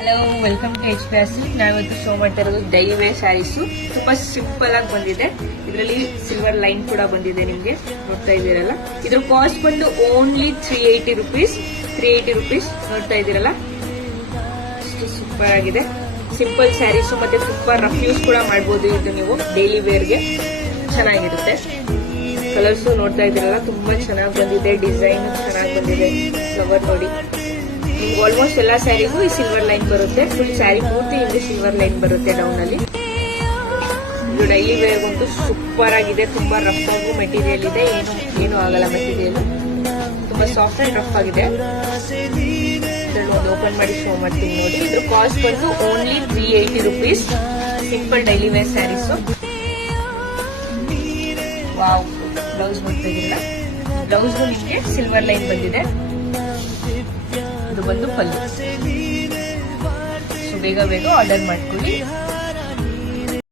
Hello, welcome to HPR Silk. ನಾವಿವತ್ತು show ಮಾಡ್ತಾ ಇರೋದು ಡೈಲಿ ವೇರ್ ಸ್ಯಾರೀಸು. ತುಂಬಾ ಸಿಂಪಲ್ ಆಗಿ ಬಂದಿದೆ. ಇದರಲ್ಲಿ ಸಿಲ್ವರ್ ಲೈನ್ ಕೂಡ ಬಂದಿದೆ. ನಿಮ್ಗೆ ನೋಡ್ತಾ ಇದ್ದೀರಲ್ಲ, ಇದ್ರ ಕಾಸ್ಟ್ ಬಂದು ಓನ್ಲಿ 380 rupees. 380 rupees ನೋಡ್ತಾ ಇದ್ದೀರಲ್ಲ, ಅಷ್ಟು ಸೂಪರ್ ಆಗಿದೆ. ಸಿಂಪಲ್ ಸ್ಯಾರೀಸು ಮತ್ತೆ ತುಂಬಾ ರಫ್ ಯೂಸ್ ಕೂಡ ಮಾಡಬಹುದು. ಇದು ನೀವು ಡೈಲಿ ವೇರ್ಗೆ ಚೆನ್ನಾಗಿರುತ್ತೆ. ಕಲರ್ಸು ನೋಡ್ತಾ ಇದ್ದೀರಲ್ಲ, ತುಂಬಾ ಚೆನ್ನಾಗಿ ಬಂದಿದೆ. ಡಿಸೈನ್ ಚೆನ್ನಾಗಿ ಬಂದಿದೆ. ಫ್ಲವರ್ ನೋಡಿ, ನಿಮ್ಗೆ ಆಲ್ಮೋಸ್ಟ್ ಎಲ್ಲಾ ಸ್ಯಾರಿಗೂ ಈ ಸಿಲ್ವರ್ ಲೈನ್ ಬರುತ್ತೆ. ಫುಲ್ ಸ್ಯಾರಿ ಪೂರ್ತಿ ಇಲ್ಲಿ ಸಿಲ್ವರ್ ಲೈನ್ ಬರುತ್ತೆ ಡೌನ್ ಅಲ್ಲಿ. ಇದು ಡೈಲಿ ವೇರ್ ಒಂದು ಸೂಪರ್ ಆಗಿದೆ. ತುಂಬಾ ರಫ್ ಆಗು ಮೆಟೀರಿಯಲ್ ಇದೆ. ಏನು ಆಗಲ್ಲ ಮೆಟೀರಿಯಲ್. ತುಂಬಾ ಸಾಫ್ಟ್ ಅಂಡ್ ರಫ್ ಆಗಿದೆ. ಒಂದು ಓಪನ್ ಮಾಡಿ ಶೋ ಮಾಡ್ತೀನಿ ನೋಡಿ. ಇದ್ರ ಕಾಸ್ಟ್ ಬಂದು only 380 rupees. Simple daily wear sarees. Wow, blouse ನೋಡ್ತಾ ಇದ್ದೀರಾ, ಬ್ಲೌಸ್ ನಿಮಗೆ ಸಿಲ್ವರ್ ಲೈನ್ ಬಂದಿದೆ. ಇದು ಬಂದು ಪಲ್ಲು. ಸೊ ಬೇಗ ಆರ್ಡರ್ ಮಾಡ್ಕೊಳ್ಳಿ.